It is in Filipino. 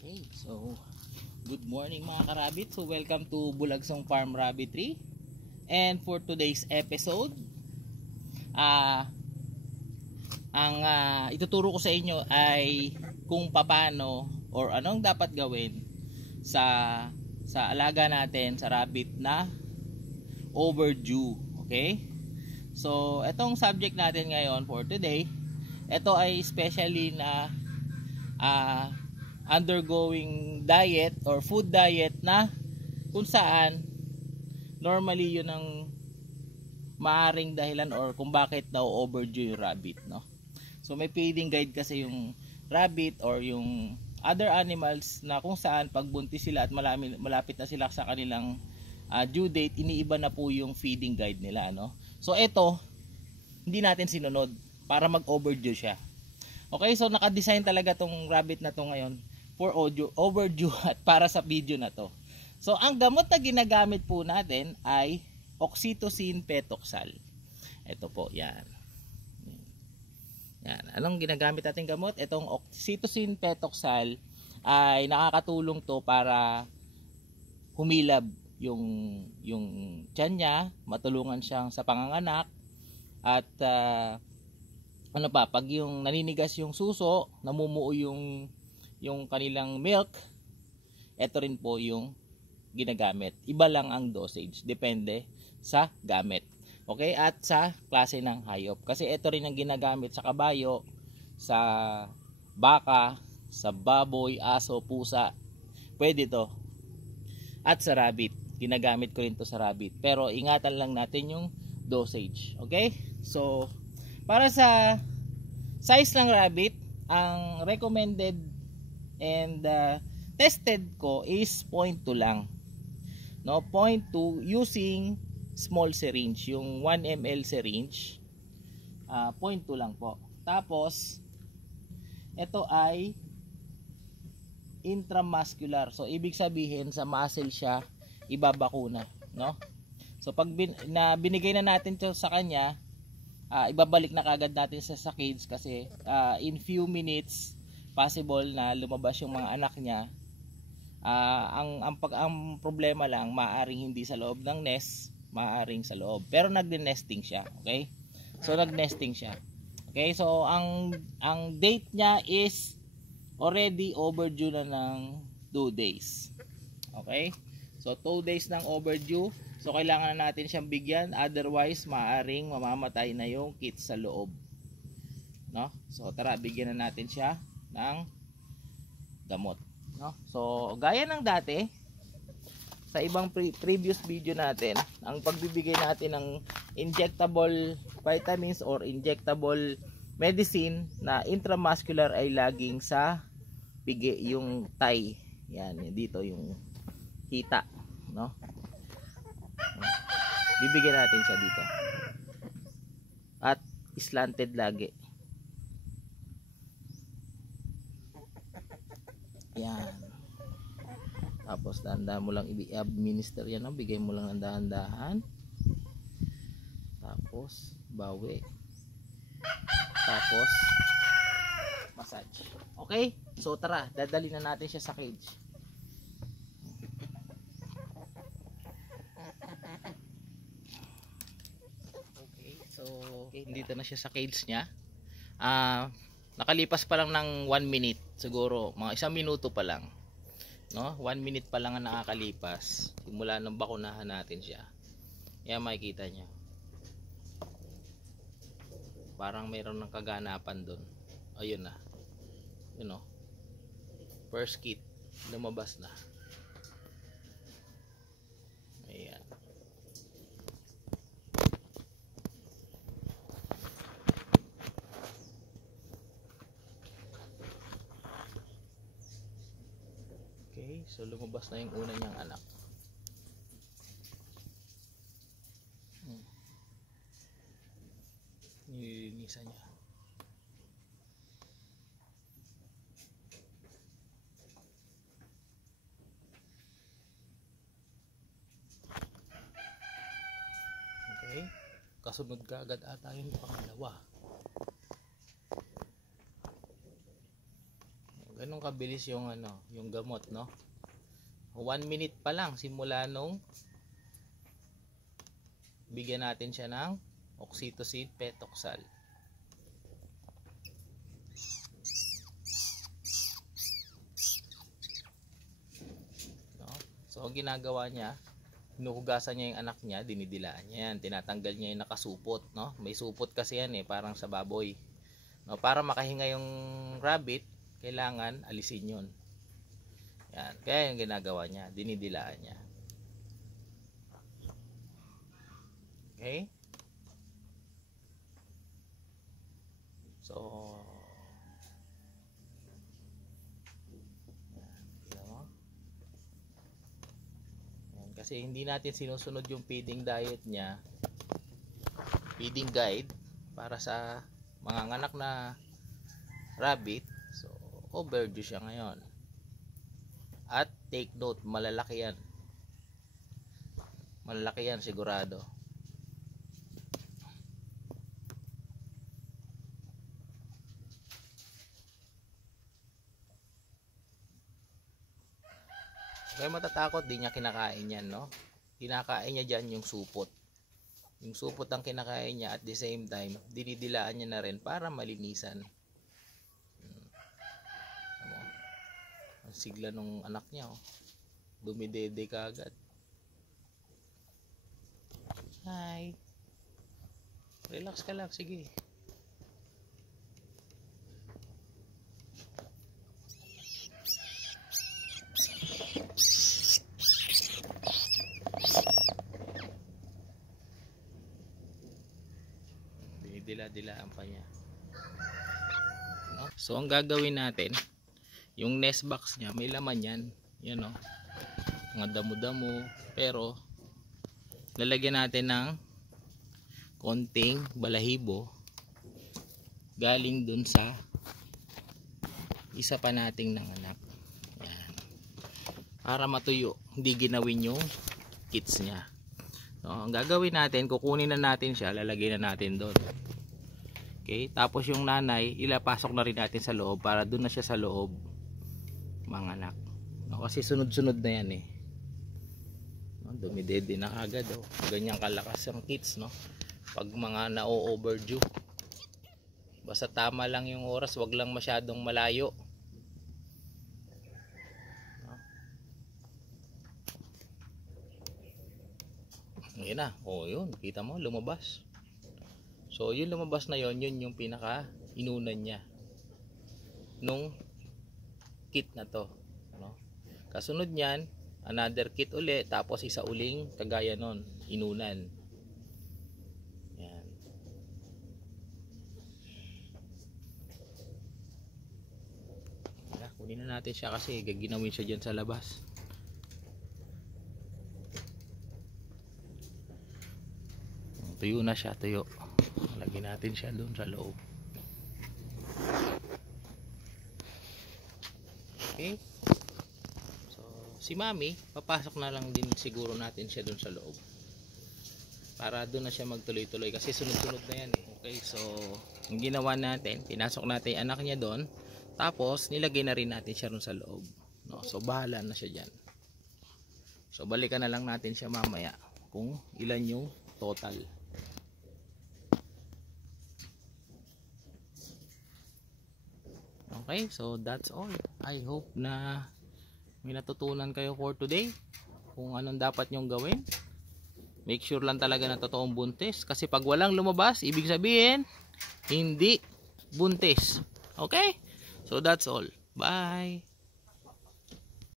Okay, so good morning mga karabit. So welcome to Bulagsong Farm Rabbitry. And for today's episode, ituturo ko sa inyo ay kung paano or anong dapat gawin sa alaga natin sa rabbit na overdue. Okay? So etong subject natin ngayon for today, ito ay especially na undergoing diet or food diet na kung saan normally yun ang maaring dahilan or kung bakit daw overdue yung rabbit, no? So may feeding guide kasi yung rabbit or yung other animals na kung saan pagbuntis sila at malapit na sila sa kanilang due date, iniiba na po yung feeding guide nila, no? So ito hindi natin sinunod para mag-overdue siya. Okay, so naka-design talaga tong rabbit na to ngayon for overdue at para sa video na to. So ang gamot na ginagamit po natin ay Oxytocin Petoxal. Ito po, yan. Yan. Anong ginagamit natin gamot? Itong Oxytocin Petoxal ay nakakatulong to para humilab yung tiyan niya, matulungan siyang sa panganganak at pag yung naninigas yung suso, namumuo yung kanilang milk, ito rin po yung ginagamit. Iba lang ang dosage, depende sa gamit. Okay? At sa klase ng hayop. Kasi ito rin ang ginagamit sa kabayo, sa baka, sa baboy, aso, pusa. Pwede to. At sa rabbit. Ginagamit ko rin to sa rabbit. Pero ingatan lang natin yung dosage. Okay? So, para sa size ng rabbit, ang recommended and tested ko is 0.2 lang. No, 0.2 using small syringe, yung 1 ml syringe. 0.2 lang po. Tapos ito ay intramuscular. So ibig sabihin sa muscle siya ibabakuna, no? So pag binigay na natin 'to sa kanya, ibabalik na kagad natin sa cage kasi in few minutes possible na lumabas yung mga anak niya. Ang problema lang, maaring hindi sa loob ng nest, maaring sa loob. Pero nagde-nesting siya, okay? So nag-nesting siya. Okay? So ang date niya is already overdue na ng 2 days. Okay? So 2 days ng overdue. So kailangan natin siyang bigyan, otherwise maaring mamamatay na yung kits sa loob. No? So tara, bigyan na natin siya ng gamot, no? So gaya ng dati sa ibang previous video natin, ang pagbibigay natin ng injectable vitamins or injectable medicine na intramuscular ay laging sa pigi, yung thigh. Yan, dito yung hita, no? Bibigyan natin siya dito at slanted lagi. Yan. Tapos dahan-dahan mo lang i-administer yan, no? Bigay mo lang ng dahan-dahan. Tapos bawi. Tapos massage. Okay? So tara, dadali na natin siya sa cage. Okay, so dito na siya sa cage niya. Nakalipas pa lang ng 1 minute, siguro mga 1 minuto pa lang, no? 1 minute pa lang ang nakakalipas simula nang bakunahan natin siya. Yan, makikita nyo parang mayroon ng kaganapan doon. Ayun na, you know, first kit lumabas na. Ayan. Okay, so lumabas na yung una niyang anak. Nililinisan niya. Okay, kasunod ka agad ata yung pangalawa. Ganun ganun kabilis yung yung gamot, no? 1 minute pa lang simula nung bigyan natin siya ng oxytocin petoxal. No? So ang ginagawa niya, hinuhugasan niya yung anak niya, dinidilaan niya yan, tinatanggal niya yung nakasupot, no? May supot kasi yan parang sa baboy. No, para makahinga yung rabbit, kailangan alisin 'yon. Yan, kaya yung ginagawa niya, dinidilaan niya. Okay? So kasi hindi natin sinusunod yung feeding diet niya, feeding guide para sa mga anak na rabbit. So overdue siya ngayon, at take note, malalaki yan sigurado. Kaya matatakot, di niya kinakain yan, no? Kinakain niya dyan yung supot. Yung supot ang kinakain niya, at the same time, dinidilaan niya na rin para malinisan. Ang sigla nung anak niya, oh. Dumidede ka agad. Hi. Relax ka lang, sige. Dila-dilaan pa niya, no? So ang gagawin natin, yung nest box niya may laman yan, yan, no? Mga damo-damo, pero lalagyan natin ng konting balahibo galing dun sa isa pa nating nanganak. Yan, para matuyo, hindi ginawin yung kits niya. So ang gagawin natin, kukunin na natin siya, lalagyan na natin doon. Okay, tapos yung nanay, ilapasok na rin natin sa loob para doon na siya sa loob manganak. No, kasi sunod-sunod na yan no, dumidede na agad, oh. Ganyan kalakas ang kits, no? Pag mga na-overdue. Basta tama lang yung oras, wag lang masyadong malayo. No? Ngayon na, oh yun, kita mo, lumabas. So yung lumabas na yun yung pinaka inunan niya nung kit na to, no? Kasunod niyan, another kit uli, tapos isa uling kagaya nun, inunan. Yan. Kunin na natin siya kasi gaginawin siya dyan sa labas. Tuyo na siya, tuyo. Lagyan natin siya doon sa loob. Okay. So si mami, papasok na lang din siguro natin siya doon sa loob, para doon na siya magtuloy-tuloy kasi sunod-sunod na yan, Okay, so yung ginawa natin, pinasok natin yung anak niya doon, tapos nilagay na rin natin siya doon sa loob, no? So bahala na siya dyan. So balikan na lang natin siya mamaya kung ilan yung total. Okay, so that's all. I hope na may natutunan kayo for today kung anong dapat nyong gawin. Make sure lang talaga na totoong buntis, kasi pag walang lumabas, ibig sabihin hindi buntis. Okay, so that's all. Bye.